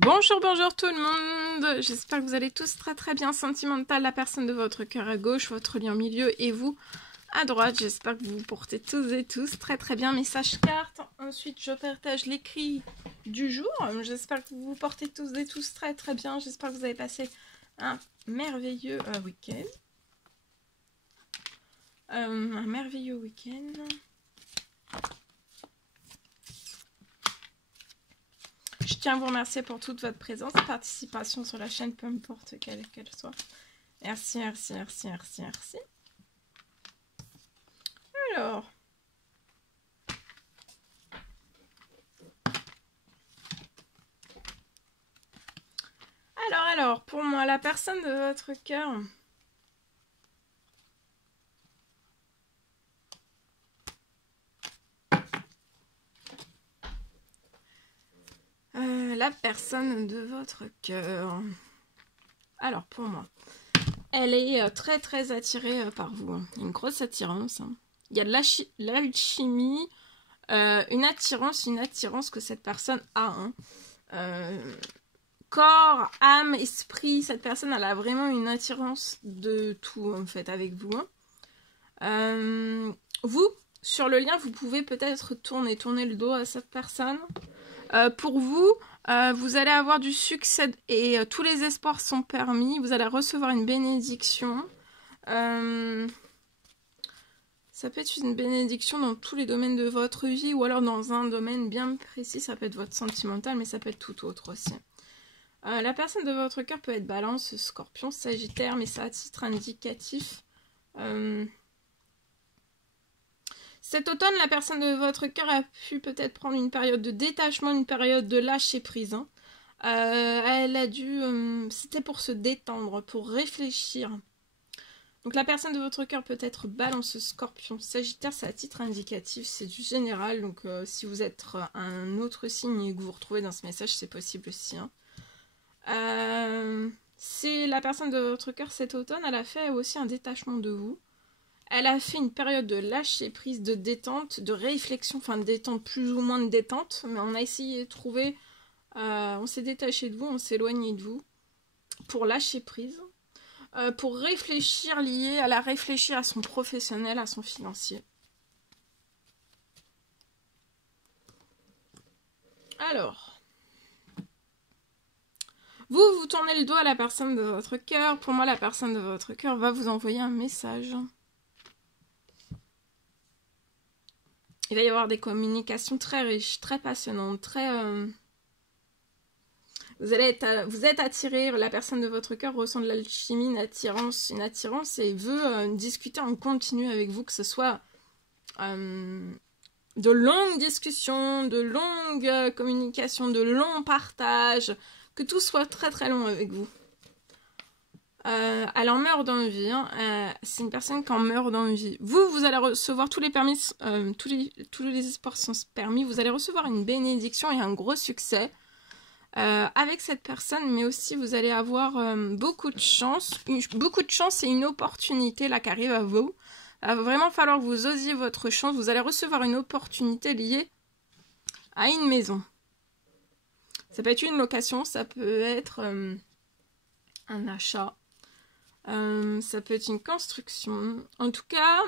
Bonjour, bonjour tout le monde. J'espère que vous allez tous très bien. Sentimental, la personne de votre cœur à gauche, votre lien au milieu et vous à droite. J'espère que vous vous portez tous et tous très bien. Message carte. Ensuite, je partage l'écrit du jour. J'espère que vous vous portez tous et tous très bien. J'espère que vous avez passé un merveilleux week-end. Un merveilleux week-end. Je tiens à vous remercier pour toute votre présence et participation sur la chaîne, peu importe quelle qu'elle soit. Merci. Alors, pour moi, la personne de votre cœur. La personne de votre cœur. Alors, pour moi, elle est très attirée par vous. Hein. Il y a une grosse attirance. Hein. Il y a de l'alchimie, une attirance que cette personne a. Hein. Corps, âme, esprit, cette personne, elle a vraiment une attirance de tout, en fait, avec vous. Hein. Vous, sur le lien, vous pouvez peut-être tourner le dos à cette personne. Pour vous, vous allez avoir du succès et tous les espoirs sont permis. Vous allez recevoir une bénédiction. Ça peut être une bénédiction dans tous les domaines de votre vie ou alors dans un domaine bien précis. Ça peut être votre sentimental, mais ça peut être tout autre aussi. La personne de votre cœur peut être Balance, Scorpion, Sagittaire, mais ça à titre indicatif. Cet automne, la personne de votre cœur a pu peut-être prendre une période de détachement, une période de lâcher prise. Hein. Elle a dû... C'était pour se détendre, pour réfléchir. Donc la personne de votre cœur peut être Balance, Scorpion, Sagittaire, c'est à titre indicatif, c'est du général. Donc si vous êtes un autre signe et que vous vous retrouvez dans ce message, c'est possible aussi. Hein. C'est la personne de votre cœur cet automne, elle a fait aussi un détachement de vous. Elle a fait une période de lâcher prise, de détente, de réflexion, enfin de détente, plus ou moins de détente, mais on a essayé de trouver, on s'est détaché de vous, on s'est éloigné de vous, pour lâcher prise, pour réfléchir, réfléchir à son professionnel, à son financier. Alors, vous tournez le dos à la personne de votre cœur. Pour moi, la personne de votre cœur va vous envoyer un message. Il va y avoir des communications très riches, très passionnantes, très... Vous êtes attiré, la personne de votre cœur ressent de l'alchimie, une attirance et veut discuter en continu avec vous, que ce soit de longues discussions, de longues communications, de longs partages, que tout soit très long avec vous. Elle en meurt d'envie. Hein. C'est une personne qui en meurt d'envie. Vous allez recevoir tous les permis, tous les espoirs sont permis. Vous allez recevoir une bénédiction et un gros succès avec cette personne, mais aussi vous allez avoir beaucoup de chance et une opportunité là qui arrive à vous. Il va vraiment falloir que vous osiez votre chance. Vous allez recevoir une opportunité liée à une maison. Ça peut être une location, ça peut être un achat. Ça peut être une construction. En tout cas,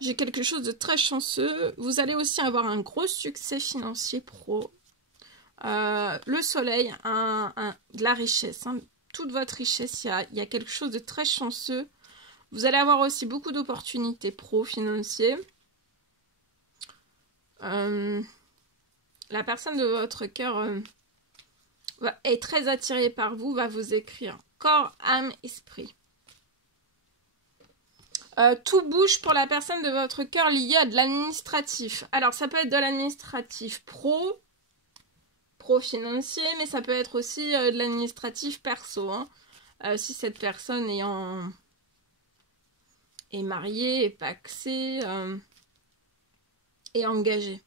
j'ai quelque chose de très chanceux. Vous allez aussi avoir un gros succès financier pro. Le soleil, de la richesse. Hein, toute votre richesse, il y a quelque chose de très chanceux. Vous allez avoir aussi beaucoup d'opportunités pro financiers. La personne de votre cœur... est très attiré par vous, va vous écrire corps, âme, esprit. Tout bouge pour la personne de votre cœur lié à de l'administratif. Alors ça peut être de l'administratif pro financier, mais ça peut être aussi de l'administratif perso. Hein. Si cette personne est mariée, est pacsée, est engagée.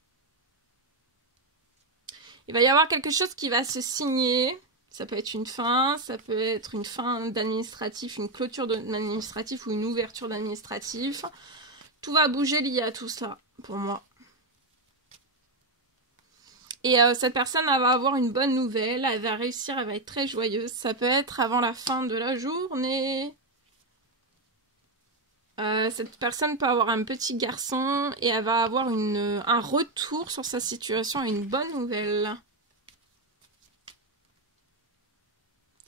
Il va y avoir quelque chose qui va se signer. Ça peut être une fin d'administratif, une clôture d'administratif ou une ouverture d'administratif. Tout va bouger lié à tout ça, pour moi. Et cette personne, elle va avoir une bonne nouvelle, elle va réussir, elle va être très joyeuse. Ça peut être avant la fin de la journée. Cette personne peut avoir un petit garçon et elle va avoir un retour sur sa situation et une bonne nouvelle.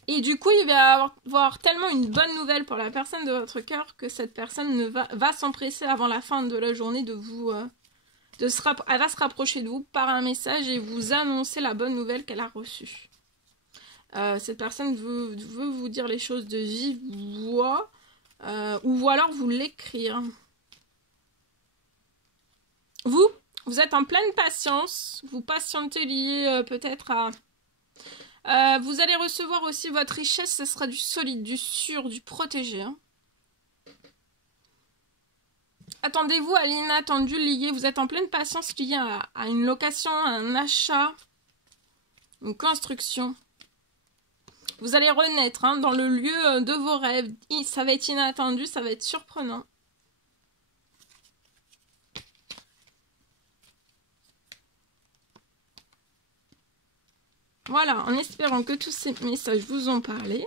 Et du coup, il va avoir tellement une bonne nouvelle pour la personne de votre cœur que cette personne va s'empresser avant la fin de la journée de vous... elle va se rapprocher de vous par un message et vous annoncer la bonne nouvelle qu'elle a reçue. Cette personne veut vous dire les choses de vive voix ou alors vous l'écrire. Vous êtes en pleine patience, vous patientez lié peut-être à... vous allez recevoir aussi votre richesse, ce sera du solide, du sûr, du protégé. Hein. Attendez-vous à l'inattendu lié, vous êtes en pleine patience lié à une location, à un achat, une construction. Vous allez renaître hein, dans le lieu de vos rêves. Ça va être inattendu, ça va être surprenant. Voilà, en espérant que tous ces messages vous ont parlé.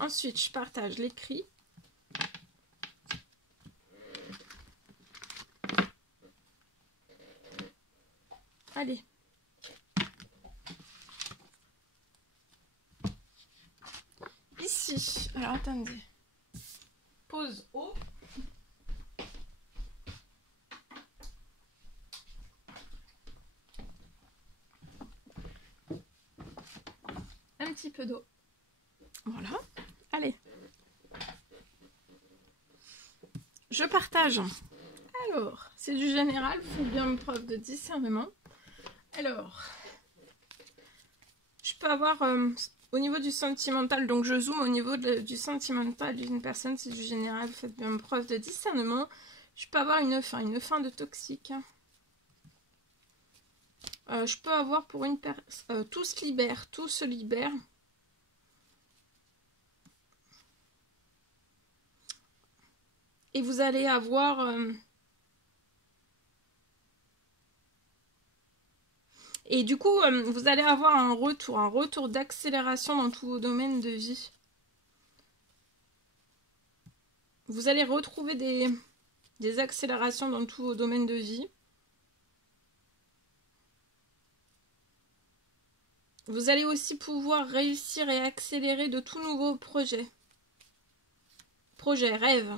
Ensuite, je partage l'écrit. Allez. Ici. Alors, attendez. Pause haut. Un petit peu d'eau. Voilà. Allez. Je partage. Alors, c'est du général. Faites bien preuve de discernement. Alors, je peux avoir au niveau du sentimental, donc je zoome au niveau du sentimental d'une personne, c'est du général, faites bien preuve de discernement. Je peux avoir une fin de toxique. Je peux avoir pour une personne, tout se libère. Et vous allez avoir... Et du coup, vous allez avoir un retour d'accélération dans tous vos domaines de vie. Vous allez retrouver des accélérations dans tous vos domaines de vie. Vous allez aussi pouvoir réussir et accélérer de tout nouveaux projets. Projets, rêves.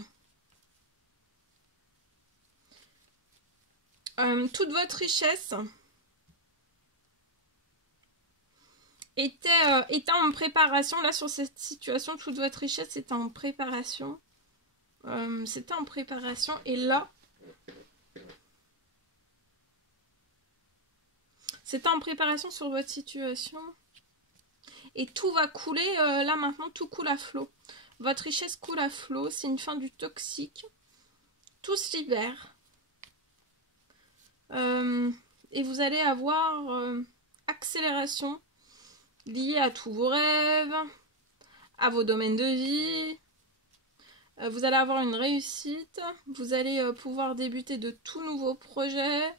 Toute votre richesse était en préparation. Là, sur cette situation, toute votre richesse était en préparation. C'était en préparation. Et là, c'était en préparation sur votre situation. Et tout va couler. Là, maintenant, tout coule à flot. Votre richesse coule à flot. C'est une fin du toxique. Tout se libère. Et vous allez avoir accélération liée à tous vos rêves, à vos domaines de vie. Vous allez avoir une réussite. Vous allez pouvoir débuter de tout nouveaux projets.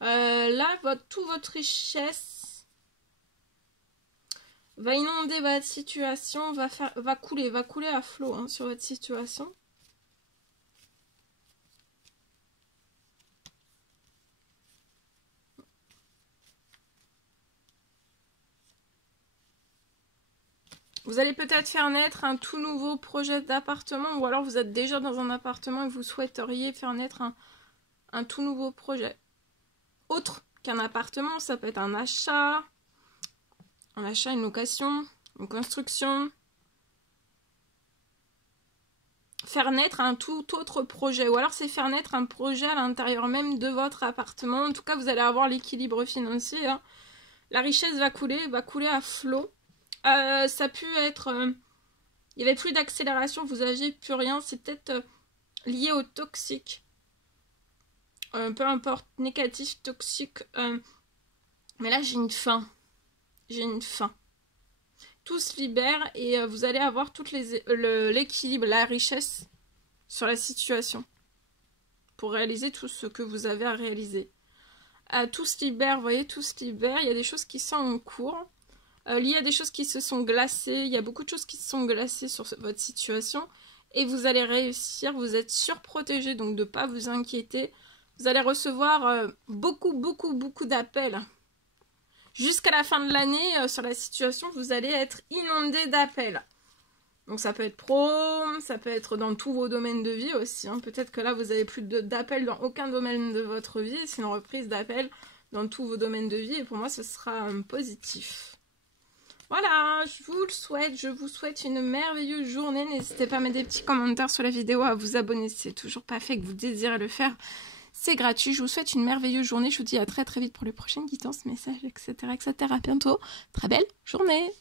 Là, toute votre richesse va inonder votre situation, va couler à flot hein, sur votre situation. Vous allez peut-être faire naître un tout nouveau projet d'appartement ou alors vous êtes déjà dans un appartement et vous souhaiteriez faire naître un tout nouveau projet. Autre qu'un appartement, ça peut être un achat, une location, une construction. Faire naître un tout autre projet ou alors c'est faire naître un projet à l'intérieur même de votre appartement. En tout cas, vous allez avoir l'équilibre financier. Hein. La richesse va couler à flot. Ça peut être... il n'y avait plus d'accélération, vous n'aviez plus rien. C'est peut-être lié au toxique. Peu importe, négatif, toxique. Mais là, j'ai une fin. J'ai une fin. Tout se libère et vous allez avoir l'équilibre, la richesse sur la situation. Pour réaliser tout ce que vous avez à réaliser. Tout se libère, vous voyez, tout se libère. Il y a des choses qui sont en cours. Il y a des choses qui se sont glacées. Il y a beaucoup de choses qui se sont glacées sur votre situation. Et vous allez réussir. Vous êtes surprotégé, donc de ne pas vous inquiéter. Vous allez recevoir beaucoup d'appels. Jusqu'à la fin de l'année, sur la situation, vous allez être inondé d'appels. Donc ça peut être pro, ça peut être dans tous vos domaines de vie aussi. Hein. Peut-être que là, vous n'avez plus d'appels dans aucun domaine de votre vie. C'est une reprise d'appels dans tous vos domaines de vie. Et pour moi, ce sera positif. Voilà, je vous souhaite une merveilleuse journée. N'hésitez pas à mettre des petits commentaires sur la vidéo, à vous abonner si c'est toujours pas fait, que vous désirez le faire. C'est gratuit. Je vous souhaite une merveilleuse journée. Je vous dis à très vite pour les prochaines guidances, messages, etc. À bientôt. Très belle journée.